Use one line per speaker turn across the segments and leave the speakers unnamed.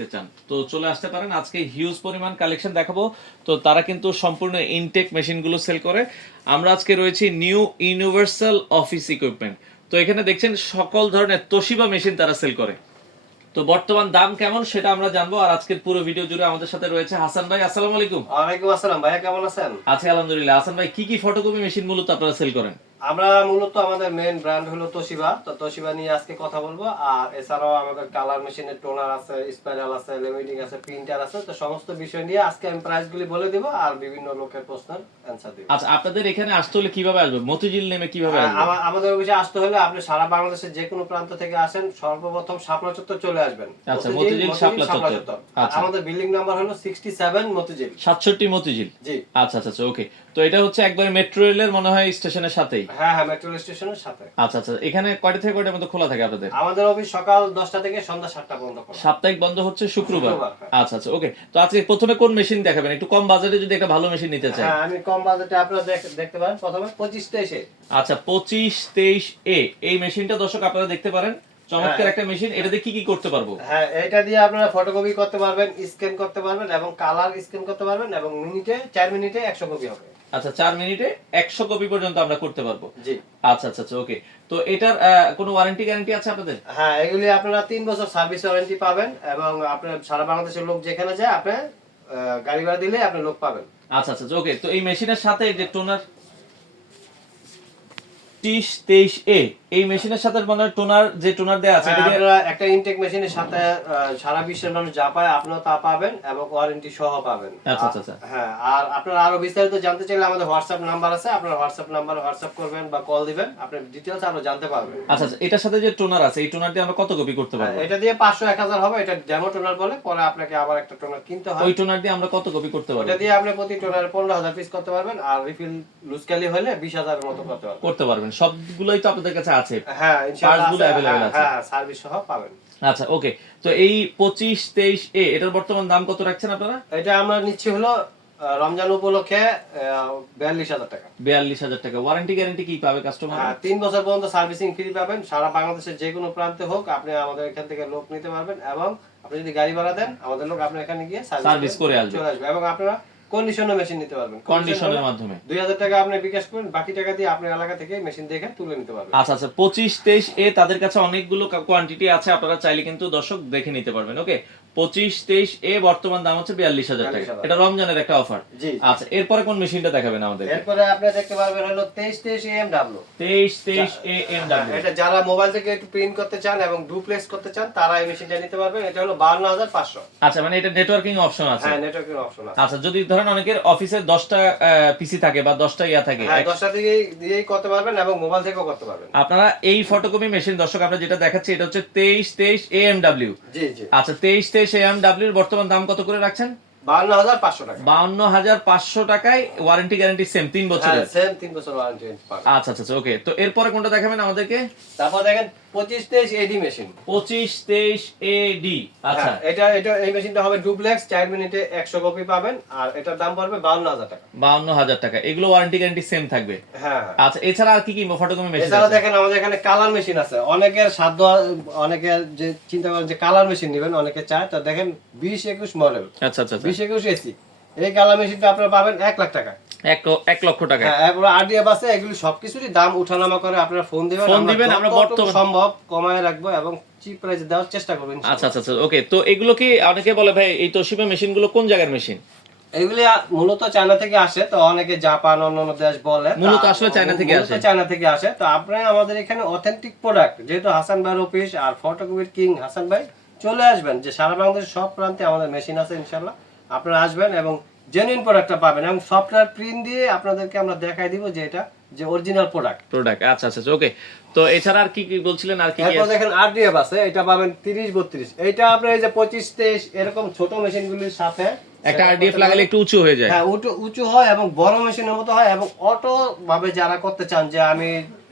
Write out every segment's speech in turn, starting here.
নিতে চান। তো চলে আসতে পারেন। আজকে হিউজ পরিমাণ কালেকশন দেখাবো। তো তারা কিন্তু সম্পূর্ণ ইনটেক মেশিনগুলো সেল করে। আমরা আজকে রয়েছি নিউ ইউনিভার্সাল অফিস ইকুইপমেন্ট তো এখানে দেখছেন সকল ধরনের তোশিবা মেশিন তারা সেল করে। তো বর্তমান দাম কেমন সেটা আমরা জানব। আর আজকের পুরো ভিডিও জুড়ে আমাদের সাথে রয়েছে হাসান ভাই। আসসালামু আলাইকুম।
ওয়ালাইকুম আসসালাম। ভাইয়া কেমন আছেন?
আছি আলহামদুলিল্লাহ। হাসান ভাই কি কি ফটোকপি মেশিন মূলত আপনারা সেল করেন?
আমরা মূলত আমাদের মেইন ব্র্যান্ড হলো তোশিবা। তো তোশিবা নিয়ে আজকে কথা বলব। আর এছাড়াও আমাদের কালার মেশিনের টোনার আছে স্পাইরাল আছে লেমিটিং আছে প্রিন্টার আছে। তো সমস্ত বিষয় নিয়ে আজকে আমি প্রাইস গুলি বলে দিব আর বিভিন্ন লোকের প্রশ্নের অ্যান্সার দিব।
আচ্ছা আপনাদের এখানে আসতে হলে কীভাবে আসবে? মতিঝিল নেমে কীভাবে আসবে?
আমাদের অফিসে আসতে হলে আপনি সারা বাংলাদেশের যে কোনো প্রান্ত থেকে আসেন সর্বপ্রথম শাপলা চত্বর চলে আসবেন।
আচ্ছা,
মতিঝিল-
শাপলা চত্বর। আচ্ছা।
আমাদের বিল্ডিং নাম্বার হলো সিক্সটি সেভেন মতিঝিল।
সাতষট্টি মতিঝিল।
জি।
আচ্ছা আচ্ছা আচ্ছা ওকে তো এটা হচ্ছে একবারে মেট্রো রেলের মনে হয় স্টেশনের সাথেই।
হ্যাঁ হ্যাঁ মেট্রো স্টেশনের সাথে।
আচ্ছা আচ্ছা এখানে কয়টা থেকে কয়টার মধ্যে খোলা থাকে আপনাদের?
আমাদের অফিস সকাল দশটা থেকে সন্ধ্যা সাতটা পর্যন্ত খোলা।
সাপ্তাহিক বন্ধ হচ্ছে শুক্রবার?
হ্যাঁ।
আচ্ছা আচ্ছা ওকে তো আজকে প্রথমে কোন মেশিন দেখাবেন? একটু কম বাজেটে যদি একটা ভালো মেশিন নিতে চাই।
হ্যাঁ আমি কম বাজেটে আপনারা দেখতে পারেন। প্রথমে পঁচিশ তেইশে
আচ্ছা পঁচিশ তেইশ এ। এই মেশিনটা দর্শক আপনারা দেখতে পারেন। চমৎকার
হ্যাঁ।
একটা মেশিন এটাতে কি কি করতে পারব?
হ্যাঁ এটা দিয়ে আপনারা ফটোকপি করতে পারবেন স্ক্যান করতে পারবেন এবং কালার স্ক্যান করতে পারবেন এবং মিনিটে চার মিনিটে একশো কপি হবে।
আচ্ছা চার মিনিটে একশো কপি পর্যন্ত আমরা করতে পারব।
জি।
আচ্ছা আচ্ছা আচ্ছা ওকে তো এটার কোন ওয়ারেন্টি গ্যারান্টি আছে আপনাদের?
হ্যাঁ এগুলি আপনারা তিন বছর সার্ভিস ওয়ারেন্টি পাবেন এবং আপনার সারা বাংলাদেশের লোক যেখানে যায় আপনি গাড়ি ভাড়া দিলে আপনি লোক পাবেন।
আচ্ছা আচ্ছা ওকে তো এই মেশিনের সাথে যে টোনার ত্রিশ তেইশ এ এই মেশিনের সাথে মানে টোনার যে টোনার দেওয়া আছে
হ্যাঁ,
এটা
আপনারা একটা ইনটেক মেশিনের সাথে সারা বিশ্বের মানুষ যা পায় আপনারা তা পাবেন এবং ওয়ারেন্টি সহ পাবেন।
আচ্ছা, আচ্ছা, আচ্ছা।
হ্যাঁ আর আপনারা আরও বিস্তারিত জানতে চাইলে আমাদের হোয়াটসঅ্যাপ নাম্বার আছে আপনারা হোয়াটসঅ্যাপ নাম্বারে হোয়াটসঅ্যাপ করবেন বা কল দিবেন আপনার ডিটেলস আরও জানতে পারবেন।
আচ্ছা আচ্ছা এটার সাথে যে টোনার আছে এই টোনার দিয়ে আমরা কত কপি করতে
হ্যাঁ,
পারব
এটা দিয়ে পাঁচশো এক হাজার হবে এটা ডেমো টোনার বলে পরে আপনাকে আবার একটা টোনার কিনতে হয়।
ওই টোনার দিয়ে আমরা কত কপি করতে পারব?
এটা দিয়ে আপনি প্রতি টোনার পনেরো হাজার পিস করতে পারবেন আর রিফিল লুজকালি হলে বিশ হাজারের মতো করতে পারবেন।
করতে পারবেন। সবগুলোই তো আপনাদের কাছে আছে।
হ্যাঁ আছে, হ্যাঁ, হ্যাঁ সার্ভিস সহ পাবেন।
আচ্ছা ওকে তো এই পঁচিশ তেইশ এ এটার বর্তমান দাম কত রাখছেন আপনারা?
এটা আমরা নিচ্ছি হলো রমজান উপলক্ষে বিয়াল্লিশ হাজার টাকা।
বিয়াল্লিশ হাজার টাকা। ওয়ারেন্টি গ্যারান্টি কি পাবে কাস্টমার
তিন বছর পর্যন্ত সার্ভিসিং ফ্রি পাবেন। সারা বাংলাদেশের যে কোনো প্রান্তে হোক আপনি আমাদের এখান থেকে লোক নিতে পারবেন এবং আপনি যদি গাড়ি ভাড়া দেন আমাদের লোক আপনার এখানে গিয়ে
Service করে আসবে।
এবং আপনারা কন্ডিশনে মেশিন নিতে পারবেন।
কন্ডিশনের মাধ্যমে।
দুই হাজার টাকা আপনি বিকাশ করেন বাকি টাকা দিয়ে আপনার এলাকা থেকে মেশিন দেখে তুলে নিতে পারবেন।
আচ্ছা আচ্ছা পঁচিশ তেইশ এ তাদের কাছে অনেকগুলো কোয়ান্টিটি আছে আপনারা চাইলে কিন্তু দর্শক দেখে নিতে পারবেন ওকে পঁচিশ তেইশ এ বর্তমান দাম হচ্ছে বিয়াল্লিশ হাজার টাকা। এটা রমজানের একটা অফার আচ্ছা এরপরে কোন মেশিনটা দেখাবেন আমাদের
এরপরে আপনি দেখতে পারবেন হলো তেইশ তেইশ এম ডাব্লু
তেইশ তেইশ এ এম
এটা যারা মোবাইল থেকে একটু প্রিন্ট করতে চান এবং ডুপ্লেক্স করতে চান তারা এই মেশিনটা নিতে পারবেন। এটা হলো বান্ন হাজার পাঁচশো।
আচ্ছা মানে এটা নেটওয়ার্কিং অপশন আছে।
হ্যাঁ নেটওয়ার্কের অপশন আছে।
আচ্ছা যদি ধরেন অনেকের অফিসে দশটা পিসি থাকে বা দশটা ইয়া থাকে
হ্যাঁ দশটা থেকে দিয়েই করতে পারবেন এবং মোবাইল থেকেও করতে পারবেন।
আপনারা এই ফটোকপি মেশিন দর্শক আমরা যেটা দেখাচ্ছি এটা হচ্ছে তেইশ তেইশ এএমডাব্লিউ
জি জি।
আচ্ছা তেইশ তেইশ এএমডাব্লিউ বর্তমান দাম কত করে রাখছেন?
হাজার পাঁচশো টাকা।
বাউন্ন হাজার পাঁচশো টাকায় ওয়ারেন্টি গ্যারান্টি সেম তিন বছরের।
সেম তিন বছর ওয়ারেন্টি
আচ্ছা আচ্ছা ওকে তো এরপরে কোনটা দেখাবেন আমাদেরকে?
তারপর দেখেন পঁচিশ তেইশ এডি মেশিন
পঁচিশ তেইশ এডি আচ্ছা।
এটা এটা এই মেশিনটা হবে ডুপ্লেক্স চার মিনিটে একশো কপি পাবেন আর এটার দাম পড়বে বান্ন হাজার টাকা।
বাউন্ন হাজার টাকা। এগুলো ওয়ারেন্টি গ্যারান্টি সেম থাকবে।
হ্যাঁ হ্যাঁ।
আচ্ছা এছাড়া আর কি কি ফটোকপি মেশিন
এছাড়া দেখেন আমাদের এখানে কালার মেশিন আছে। অনেকের সাধ্য অনেকের যে চিন্তা করেন যে কালার মেশিন নেবেন অনেকে চায়। তো দেখেন বিশ একুশ মডেল
আচ্ছা আচ্ছা আচ্ছা।
বিশ একুশ এসি এই কালার মেশিনটা আপনারা পাবেন এক লাখ টাকা
এক লক্ষ টাকা
হ্যাঁ আরডিএফ আছে এগুলি সবকিছুরই দাম উঠানামা করে আপনারা ফোন দিবেন
ফোন দিবেন, আমরা বর্তমান-
সম্ভব কমায় রাখব এবং চিপ প্রাইসে দেওয়ার চেষ্টা করবেন
আচ্ছা আচ্ছা আচ্ছা ওকে তো এগুলো কি অনেকে বলে ভাই এই তোশিবা কোন জায়গার মেশিন
এগুলি মূলত চায়না থেকে আসে তো অনেকে জাপান অন্যান্য দেশ বলে
মূলত আসলে চায়না থেকে আসে।
চায়না থেকে আসে তো আপনারা আমাদের এখানে অথেন্টিক প্রোডাক্ট যেহেতু হাসান ভাইয়ের অফিস আর ফটোকপির কিং হাসান ভাই চলে আসবেন যে সারা বাংলাদেশের সব প্রান্তে আমাদের মেশিন আছে ইনশাল্লাহ আপনারা আসবেন এবং জেনুইন প্রোডাক্টটা পাবেন এবং সফটওয়্যার প্রিন্ট দিয়ে আপনাদেরকে আমরা দেখাই দিব যে এটা যে অরিজিনাল প্রোডাক্ট
প্রোডাক্ট আচ্ছা আচ্ছা ওকে তো এছাড়া আর কি কি বলছিলেন আর কি
এরপর? দেখেন আরডিএফ আছে এটা পাবেন তিরিশ বত্রিশ। এইটা আপনার এই যে পঁচিশ তেইশ এরকম ছোট মেশিনগুলির সাথে
একটা আরডিএফ লাগালে একটু উঁচু হয়ে যায়।
হ্যাঁ উঁচু উঁচু হয় এবং বড় মেশিনের মতো হয় এবং অটো ভাবে যারা করতে চান যে আমি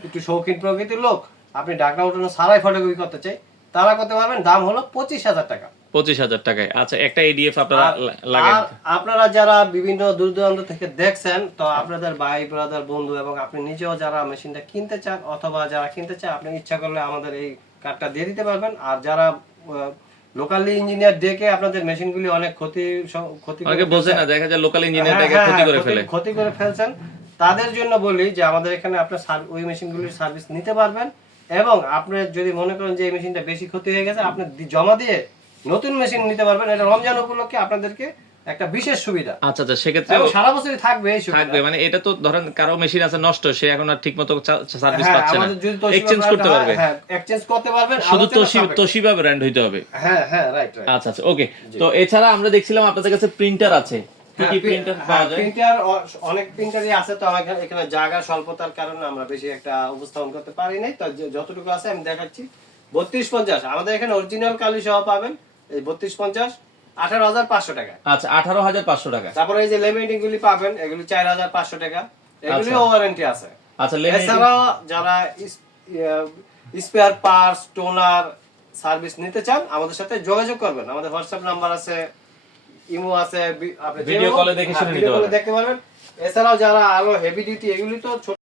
একটু শৌখিন প্রকৃতির লোক আপনি ডাকনা উঠানো সারাই ফটোকপি করতে চাই তারা করতে পারবেন। দাম হলো পঁচিশ হাজার টাকা।
পঁচিশ হাজার টাকায়। আচ্ছা একটা এডিএফ আপনারা লাগান
আপনারা যারা বিভিন্ন দূর দূরান্ত থেকে দেখছেন তো আপনাদের ভাই ব্রাদার বন্ধু এবং আপনি নিজেও যারা মেশিনটা কিনতে চান অথবা যারা কিনতে চান আপনি ইচ্ছা করলে আমাদের এই কার্ডটা দিয়ে দিতে পারবেন। আর যারা লোকালি ইঞ্জিনিয়ার ডেকে আপনাদের মেশিনগুলি অনেক ক্ষতি ক্ষতি করে
অনেকে বোঝে। না দেখা যায় লোকাল ইঞ্জিনিয়ার
হ্যাঁ,
দেখে
হ্যাঁ,
ক্ষতি করে ফেলে।
ক্ষতি করে ফেলছেন। তাদের জন্য বলি যে আমাদের এখানে আপনার ওই মেশিনগুলির সার্ভিস নিতে পারবেন এবং আপনি যদি মনে করেন যে এই মেশিনটা বেশি ক্ষতি হয়ে গেছে আপনি জমা দিয়ে নতুন মেশিন নিতে পারবেন। এটা রমজান উপলক্ষে আপনাদেরকে একটা বিশেষ সুবিধা।
আচ্ছা আচ্ছা সেক্ষেত্রে
সারা বছরই থাকবে এই
থাকবে মানে এটা তো ধরেন কারও মেশিন আছে নষ্ট সে এখন আর ঠিক মতো সার্ভিস
হ্যাঁ,
পাচ্ছে না।
তোশিবা
এক্সচেঞ্জ করতে পারবে।
হ্যাঁ এক্সচেঞ্জ করতে পারবেন
শুধু
আলোচনা
তোশি
সাপেক্ষে।
তোশিবা ব্র্যান্ড হইতে হবে।
হ্যাঁ হ্যাঁ রাইট রাইট
আচ্ছা আচ্ছা ওকে তো এছাড়া আমরা দেখছিলাম আপনাদের কাছে প্রিন্টার আছে। প্রিন্টার
প্রিন্টার অনেক প্রিন্টারই আছে তো আমাদের এখানে জায়গা স্বল্পতার কারণে আমরা বেশি একটা উপস্থাপন করতে পারি নাই। তো যতটুকু আছে আমি দেখাচ্ছি। বত্রিশ পঞ্চাশ আমাদের এখানে অরিজিনাল কালি সহ পাবেন। এই বত্রিশ পঞ্চাশ আঠারো হাজার পাঁচশো টাকা।
আচ্ছা আঠারো হাজার পাঁচশো টাকা।
তারপরে এই যে লেমিনেটিং গুলি পাবেন এগুলি চার হাজার পাঁচশো টাকা। এগুলি
আচ্ছা।
ওয়ারেন্টি আছে।
আচ্ছা লেমিনেটিং
এছাড়াও যারা স্পেয়ার পার্টস টোনার সার্ভিস নিতে চান আমাদের সাথে যোগাযোগ করবেন। আমাদের হোয়াটসঅ্যাপ নাম্বার আছে ইমো আছে আপনি
call এ দেখে
হ্যাঁ,
শুনে নিতে পারবেন।
এছাড়াও যারা আরও হেভি ডিউটি এগুলি তো ছোট